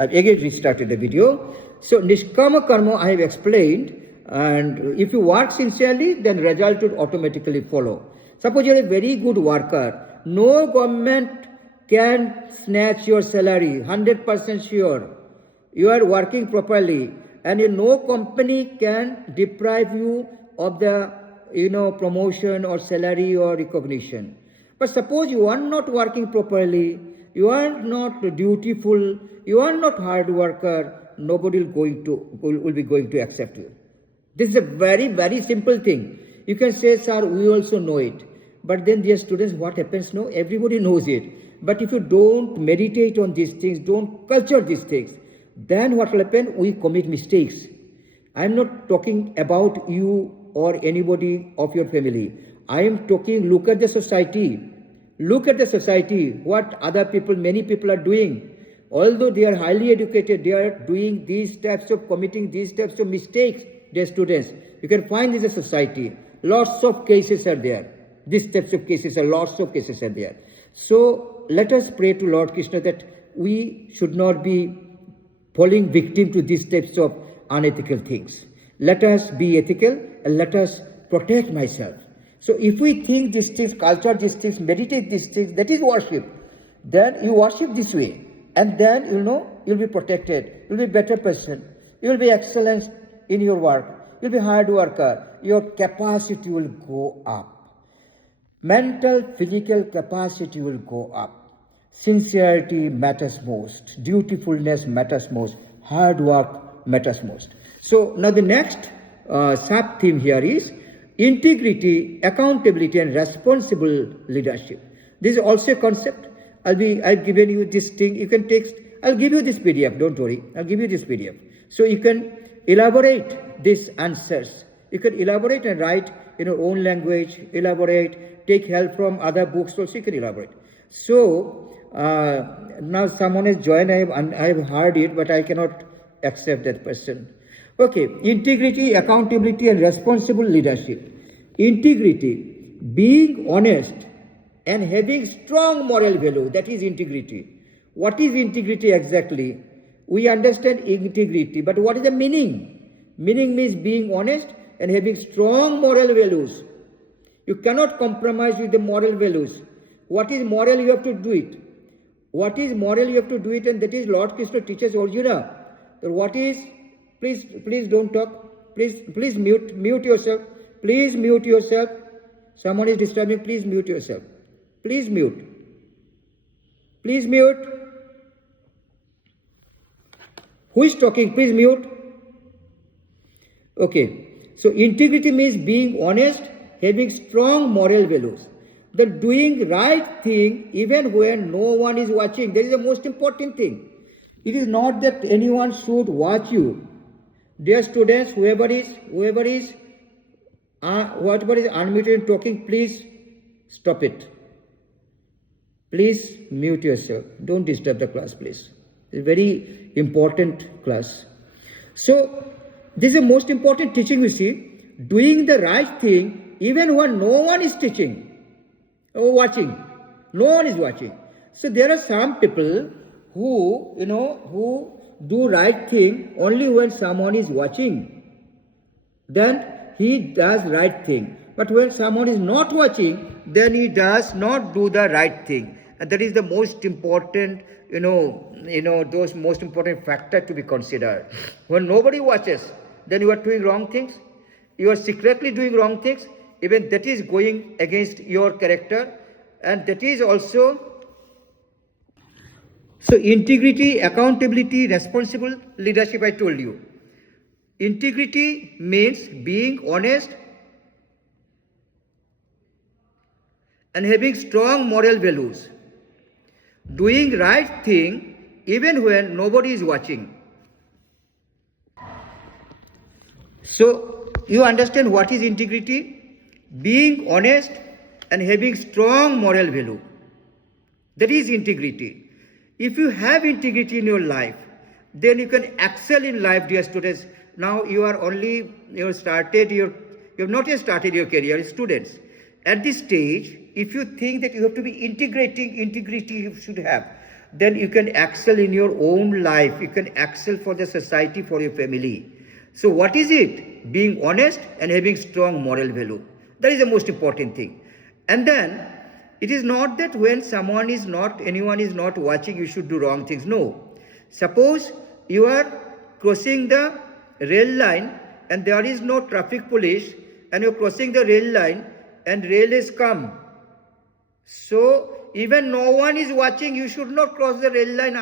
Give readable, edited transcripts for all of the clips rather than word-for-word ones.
I've again restarted the video. So Nishkama Karma I have explained, and if you work sincerely, then result would automatically follow. Suppose you're a very good worker, no government can snatch your salary, 100% sure. You are working properly, and no company can deprive you of the promotion or salary or recognition. But suppose you are not working properly, you are not dutiful, you are not hard worker, nobody will be going to accept you. This is a very, very simple thing. You can say, sir, we also know it. But then, dear students, what happens now? Everybody knows it. But if you don't meditate on these things, don't culture these things, then what will happen? We commit mistakes. I am not talking about you or anybody of your family. I am talking, look at the society. Look at the society, what other people, many people are doing. Although they are highly educated, they are doing committing these types of mistakes, dear students. You can find in the society, lots of cases are there. These types of cases are, lots of cases are there. So let us pray to Lord Krishna that we should not be falling victim to these types of unethical things. Let us be ethical and let us protect myself. So if we think these things, culture these things, meditate these things, that is worship. Then you worship this way. And then, you'll be protected. You'll be a better person. You'll be excellent in your work. You'll be a hard worker. Your capacity will go up. Mental, physical capacity will go up. Sincerity matters most. Dutifulness matters most. Hard work matters most. So now the next sub-theme here is integrity, accountability, and responsible leadership. This is also a concept. I've given you this thing. You can text. I'll give you this PDF. Don't worry. I'll give you this PDF. So you can elaborate these answers. You can elaborate and write in your own language. Elaborate. Take help from other books also. You can elaborate. So now someone has joined. I have heard it, but I cannot accept that person. Okay. Integrity, accountability, and responsible leadership. Integrity, being honest and having strong moral value, that is integrity. What is integrity exactly? We understand integrity, but what is the meaning? Meaning means being honest and having strong moral values. You cannot compromise with the moral values. What is moral? You have to do it. What is moral? You have to do it, and that is Lord Krishna teaches Arjuna. What is? Please don't talk. Please mute yourself. Please mute yourself. Someone is disturbing. Please mute yourself. Please mute. Please mute. Who is talking? Please mute. Okay. So integrity means being honest, having strong moral values. The doing right thing even when no one is watching. That is the most important thing. It is not that anyone should watch you. Dear students, whoever is unmuted and talking, please stop it. Please mute yourself. Don't disturb the class, please. It's a very important class. So, this is the most important teaching we see. Doing the right thing even when no one is teaching or watching. No one is watching. So, there are some people who do right thing only when someone is watching. Then he does right thing. But when someone is not watching, then he does not do the right thing. And that is the most important, those most important factor to be considered. When nobody watches, then you are doing wrong things. You are secretly doing wrong things. Even that is going against your character. And that is also. So integrity, accountability, responsible leadership, I told you. Integrity means being honest and having strong moral values. Doing right thing even when nobody is watching. So you understand what is integrity? Being honest and having strong moral value. That is integrity. If you have integrity in your life, then you can excel in life, dear students. Now you are only, you have not yet started your career, students. At this stage, if you think that you have to be integrity you should have. then you can excel in your own life. You can excel for the society, for your family. So what is it? Being honest and having strong moral value. That is the most important thing. And then it is not that when anyone is not watching, you should do wrong things. No. Suppose you are crossing the rail line and there is no traffic police, and you're crossing the rail line and rail has come. So even no one is watching, you should not cross the rail line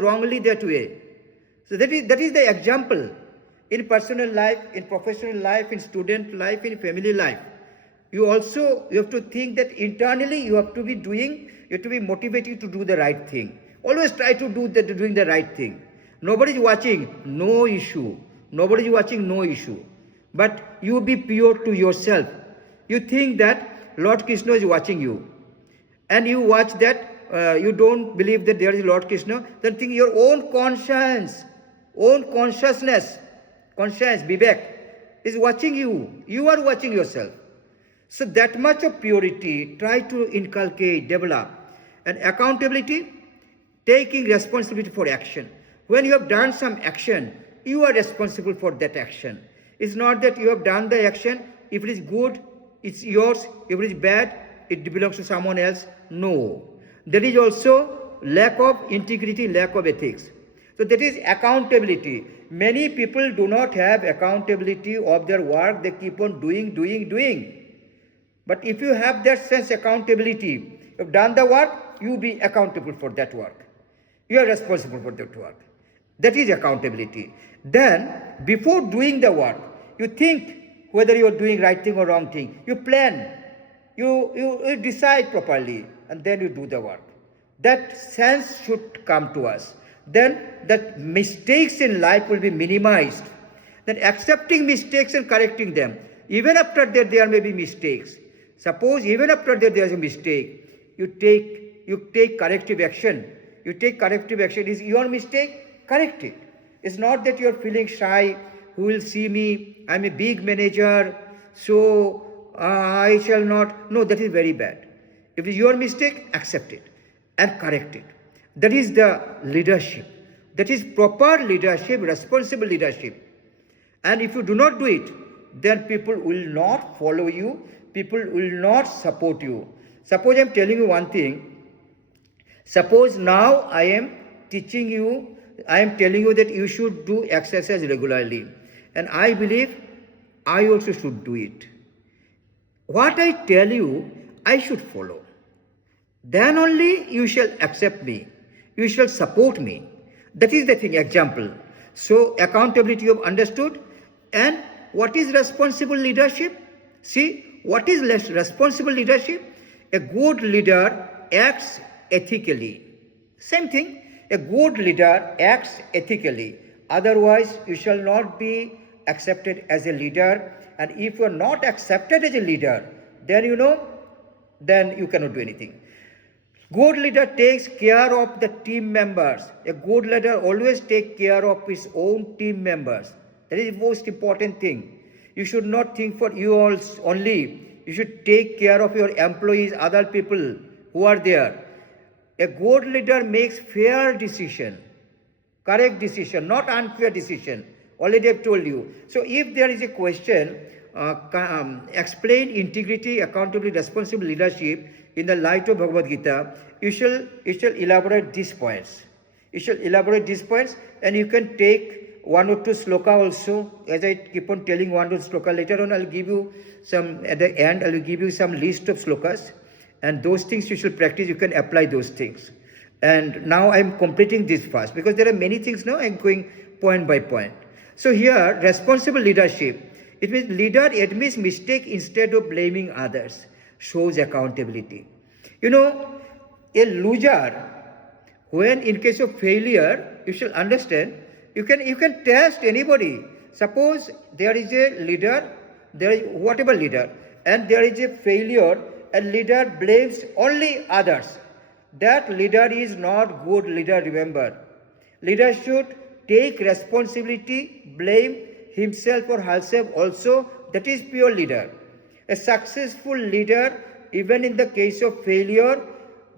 wrongly that way. So that is the example in personal life, in professional life, in student life, in family life. You have to think that internally you have to be motivated to do the right thing. Always try to doing the right thing. Nobody is watching, no issue. Nobody is watching, no issue. But you be pure to yourself. You think that Lord Krishna is watching you, and you watch that, you don't believe that there is Lord Krishna, then think your own conscience, own consciousness, Vivek, is watching you. You are watching yourself. So that much of purity, try to inculcate, develop. And accountability, taking responsibility for action. When you have done some action, you are responsible for that action. It's not that you have done the action, if it is good, it's yours, if it is bad, it belongs to someone else. No. There is also lack of integrity, lack of ethics. So that is accountability. Many people do not have accountability of their work. They keep on doing. But if you have that sense accountability, you have done the work, you be accountable for that work. You are responsible for that work. That is accountability. Then, before doing the work, you think whether you are doing right thing or wrong thing. You plan. You decide properly, and then you do the work. That sense should come to us. Then that mistakes in life will be minimized. Then accepting mistakes and correcting them. Even after that there may be mistakes. Suppose even after that there is a mistake, you take corrective action. You take corrective action. Is your mistake? Correct it. It's not that you are feeling shy. Who will see me? I'm a big manager, so I shall not. No, that is very bad. If it is your mistake, accept it and correct it. That is the leadership. That is proper leadership, responsible leadership. And if you do not do it, then people will not follow you. People will not support you. Suppose I am telling you one thing. Suppose now I am telling you that you should do exercise regularly. And I believe I also should do it. What I tell you, I should follow. Then only you shall accept me. You shall support me. That is the thing, example. So accountability you have understood. And what is responsible leadership? See, what is responsible leadership? A good leader acts ethically. Same thing, a good leader acts ethically. Otherwise, you shall not be accepted as a leader. And if you are not accepted as a leader, then you cannot do anything. Good leader takes care of the team members. A good leader always takes care of his own team members. That is the most important thing. You should not think for you only. You should take care of your employees, other people who are there. A good leader makes fair decision, correct decision, not unfair decision. Already I have told you. So if there is a question, explain integrity, accountability, responsible leadership in the light of Bhagavad Gita, you shall elaborate these points. You shall elaborate these points, and you can take one or two sloka also. As I keep on telling one or two sloka, later on I'll give you some, at the end I will give you some list of slokas, and those things you should practice. You can apply those things. And now I'm completing this fast because there are many things now. I'm going point by point. So here, responsible leadership. It means leader admits mistake instead of blaming others. Shows accountability. A loser, when in case of failure, you shall understand, you can test anybody. Suppose there is a leader, there is whatever leader, and there is a failure, and leader blames only others. That leader is not good leader, remember. Leader should take responsibility, blame himself or herself also. That is pure leader. A successful leader, even in the case of failure,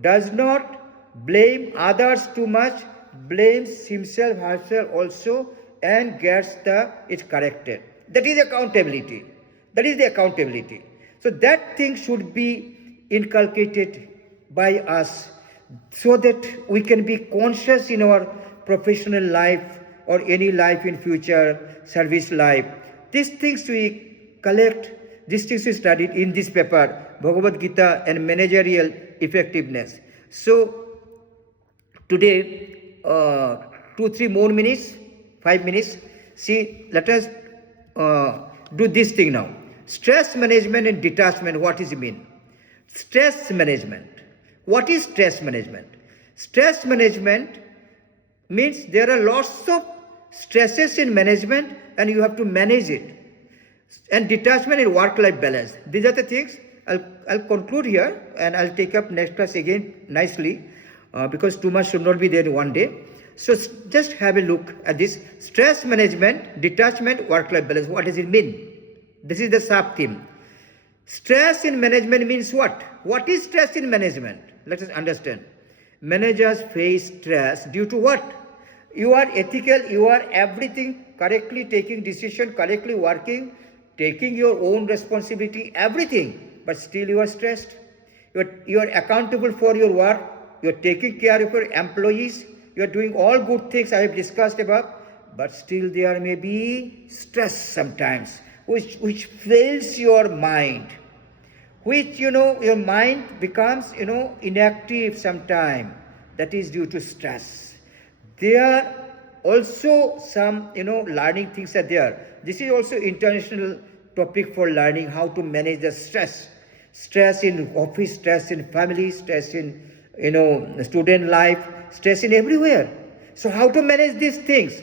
does not blame others too much, blames himself, herself also, and gets it corrected. That is accountability. That is the accountability. So that thing should be inculcated by us so that we can be conscious in our professional life or any life in future, service life. These things we collect, these things we studied in this paper, Bhagavad Gita and Managerial Effectiveness. So today, 2-3 more minutes, 5 minutes. See, let us do this thing now. Stress management and detachment, what does it mean? Stress management. What is stress management? Stress management means there are lots of stresses in management and you have to manage it. And detachment and work-life balance. These are the things. I'll conclude here and I'll take up next class again nicely because too much should not be there in one day. So just have a look at this. Stress management, detachment, work-life balance. What does it mean? This is the sub-theme. Stress in management means what? What is stress in management? Let us understand. Managers face stress due to what? You are ethical, you are everything, correctly taking decision, correctly working, taking your own responsibility, everything, but still you are stressed. You are accountable for your work, you are taking care of your employees, you are doing all good things I have discussed above, but still there may be stress sometimes, which fills your mind, which, your mind becomes, inactive sometime. That is due to stress. There are also some, learning things are there. This is also international topic for learning how to manage the stress. Stress in office, stress in family, stress in, student life, stress in everywhere. So how to manage these things?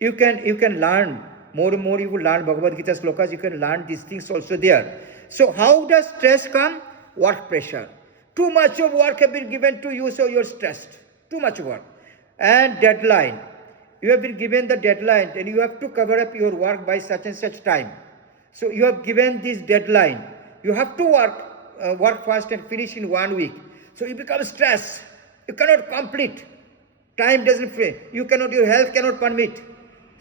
You can learn more and more. You will learn Bhagavad Gita slokas. You can learn these things also there. So how does stress come? Work pressure. Too much of work has been given to you, so you're stressed. Too much work. And deadline. You have been given the deadline and you have to cover up your work by such and such time. So you have given this deadline. You have to work fast and finish in 1 week. So you become stressed. You cannot complete. Time doesn't free. Your health cannot permit.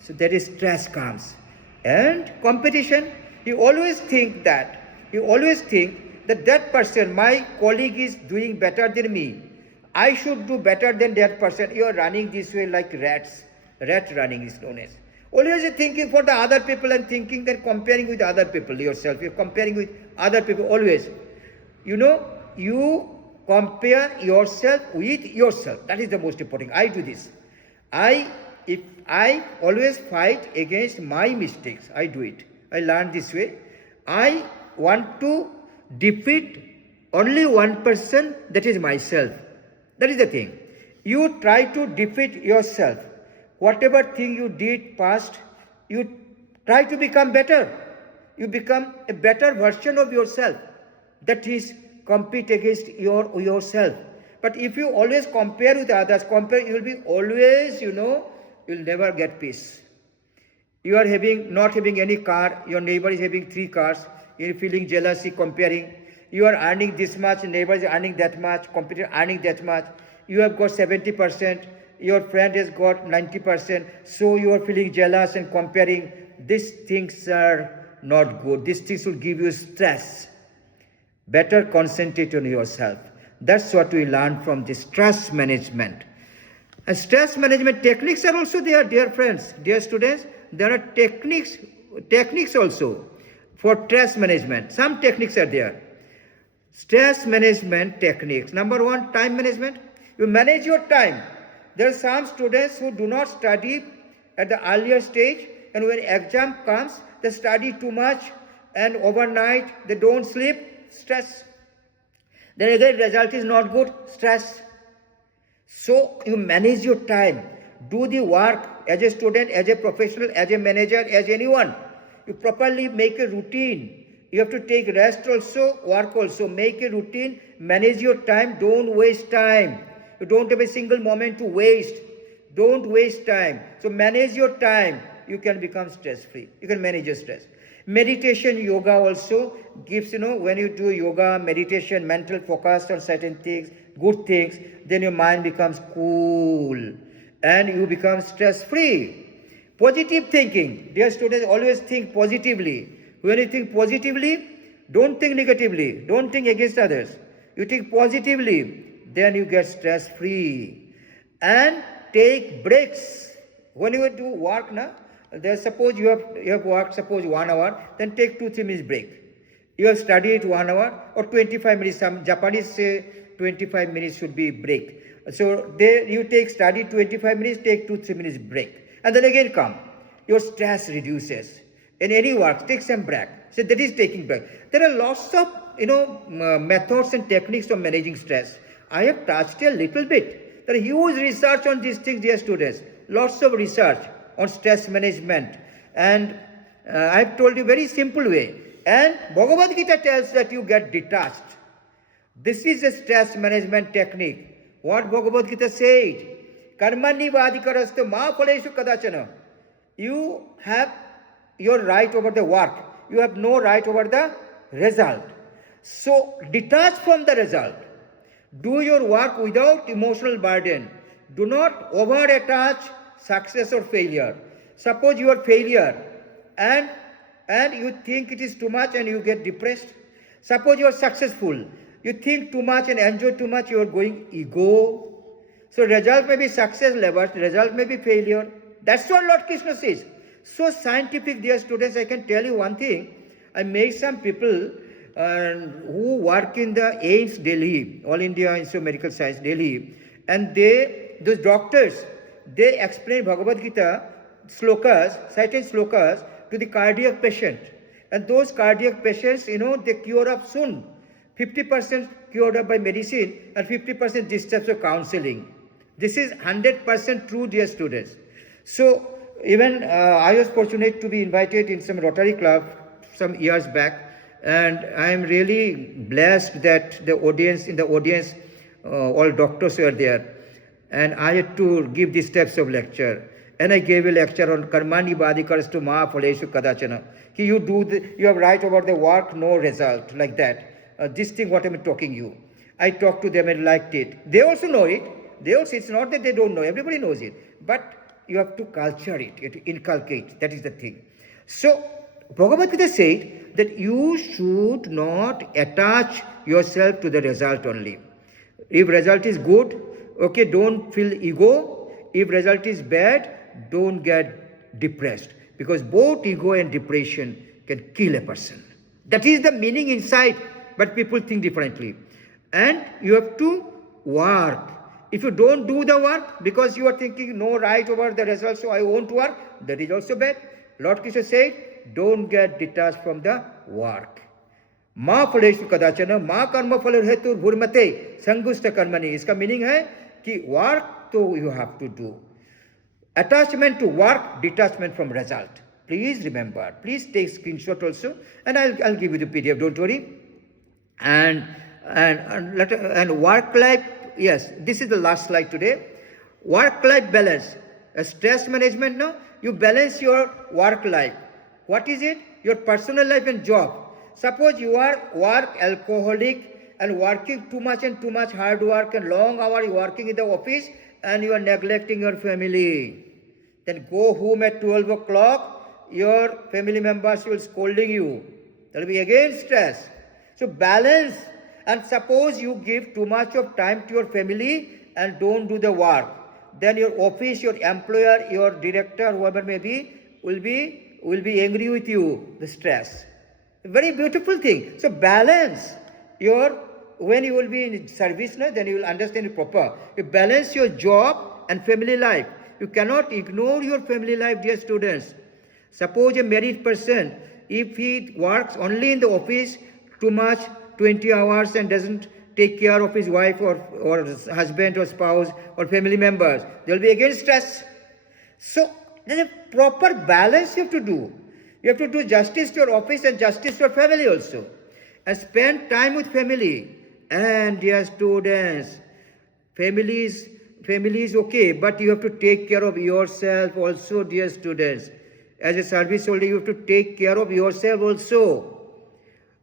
So there is stress comes. And competition, you always think that that person, my colleague is doing better than me. I should do better than that person. You are running this way like rats. Rat running is known as. Always you're thinking for the other people and thinking and comparing with other people yourself. You're comparing with other people always. You compare yourself with yourself. That is the most important. I do this. If I always fight against my mistakes, I do it. I learn this way. I want to defeat only one person, that is myself. That is the thing. You try to defeat yourself. Whatever thing you did past, you try to become better. You become a better version of yourself. That is, compete against yourself. But if you always compare with others, you will be always, you'll never get peace. You are not having any car, your neighbor is having 3 cars, you're feeling jealousy, comparing. You are earning this much, neighbor is earning that much, competitor earning that much. You have got 70%, your friend has got 90%, so you are feeling jealous and comparing. These things are not good. These things will give you stress. Better concentrate on yourself. That's what we learn from this stress management. And stress management techniques are also there, dear friends, dear students. There are techniques also for stress management. Some techniques are there. Stress management techniques. Number 1, time management. You manage your time. There are some students who do not study at the earlier stage, and when exam comes, they study too much, and overnight they don't sleep, stress. Then again, result is not good, stress. So you manage your time. Do the work as a student, as a professional, as a manager, as anyone. You properly make a routine. You have to take rest also, work also. Make a routine, manage your time, don't waste time. You don't have a single moment to waste. Don't waste time. So manage your time. You can become stress-free. You can manage your stress. Meditation, yoga also gives, when you do yoga, meditation, mental focus on certain things, good things, then your mind becomes cool and you become stress-free. Positive thinking. Dear students, always think positively. When you think positively, don't think negatively. Don't think against others. You think positively, then you get stress-free. And take breaks. When you do work, suppose you have worked, suppose 1 hour, then take 2-3 minutes break. You have studied 1 hour or 25 minutes. Some Japanese say 25 minutes should be break. So you take study 25 minutes, take 2-3 minutes break. And then again come. Your stress reduces. In any work, take some break. So that is taking break. There are lots of methods and techniques of managing stress. I have touched a little bit. There are huge research on these things, dear students. Lots of research on stress management. And I have told you very simple way. And Bhagavad Gita tells that you get detached. This is a stress management technique. What Bhagavad Gita said. Karmani vadikarastu ma phaleshu kadachana. You have your right over the work. You have no right over the result. So detach from the result. Do your work without emotional burden. Do not over-attach success or failure. Suppose you are failure and you think it is too much and you get depressed. Suppose you are successful. You think too much and enjoy too much, you are going ego. So result may be success levels, result may be failure. That's what Lord Krishna says. So scientific, dear students, I can tell you one thing. I made some people who work in the AIMS Delhi, All India Institute of Medical Science Delhi, and those doctors, they explain Bhagavad Gita slokas, certain slokas to the cardiac patient. And those cardiac patients, they cure up soon. 50% cured up by medicine and 50% discharged of counseling. This is 100% true, dear students. So even I was fortunate to be invited in some Rotary Club some years back, and I am really blessed that in the audience, all doctors were there, and I had to give these types of lecture. And I gave a lecture on Karmani Badikarastu Ma Phaleshu Kadachana. You have right over the work, no result, like that. This thing what I'm talking you. I talked to them and liked it. They also know it. It's not that they don't know. Everybody knows it. But you have to culture it, inculcate. That is the thing. So Bhagavad Gita said that you should not attach yourself to the result only. If result is good, okay, don't feel ego. If result is bad, don't get depressed. Because both ego and depression can kill a person. That is the meaning inside, but people think differently. And you have to work. If you don't do the work, because you are thinking no right over the result, so I won't work, that is also bad. Lord Krishna said, don't get detached from the work. Ma phaleshu kadachana, ma karma phalar hetu bhurmate, sangusta karmani. Iska meaning hai ki work to you have to do. Attachment to work, detachment from result. Please remember. Please take screenshot also, and I'll give you the PDF. Don't worry. And work life. Yes, this is the last slide today. Work life balance. Stress management. No, you balance your work life. What is it? Your personal life and job. Suppose you are work alcoholic and working too much hard work and long hours working in the office, and you are neglecting your family. Then go home at 12 o'clock, your family members will scolding you. There will be again stress. So balance. And suppose you give too much of time to your family and don't do the work, then your office, your employer, your director, whoever may be, will be angry with you, the stress. A very beautiful thing. So balance when you will be in service, then you will understand it proper. You balance your job and family life. You cannot ignore your family life, dear students. Suppose a married person, if he works only in the office too much, 20 hours, and doesn't take care of his wife or his husband or spouse or family members, there will be again stress. So there's a proper balance you have to do. You have to do justice to your office and justice to your family also. And spend time with family. And dear students, family is okay, but you have to take care of yourself also, dear students. As a service holder, you have to take care of yourself also.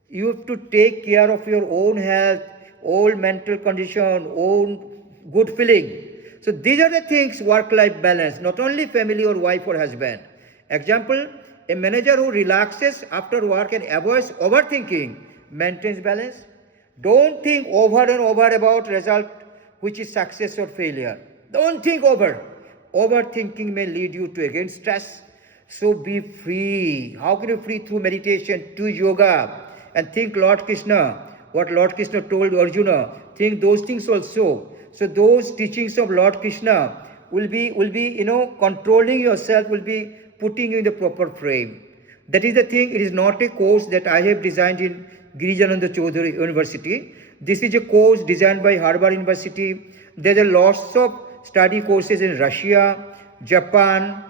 You have to take care of your own health, own mental condition, own good feeling. So these are the things, work-life balance, not only family or wife or husband. Example, a manager who relaxes after work and avoids overthinking maintains balance. Don't think over and over about result, which is success or failure. Don't think over. Overthinking may lead you to again stress. So be free. How can you free? Through meditation, do yoga, and think Lord Krishna, what Lord Krishna told Arjuna. Think those things also. So those teachings of Lord Krishna will be controlling yourself, will be putting you in the proper frame. That is the thing. It is not a course that I have designed in Girijananda Chaudhary University. This is a course designed by Harvard University. There are lots of study courses in Russia, Japan,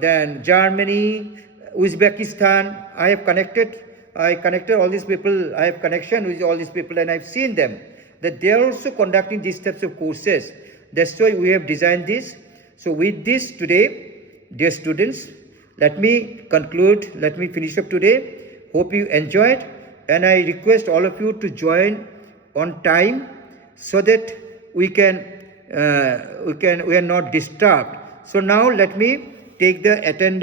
then Germany, Uzbekistan. I connected all these people. I have connection with all these people, and I've seen them that they are also conducting these types of courses. That's why we have designed this. So with this today, dear students, let me conclude. Let me finish up today. Hope you enjoyed, and I request all of you to join on time so that we are not disturbed. So now let me take the attendance.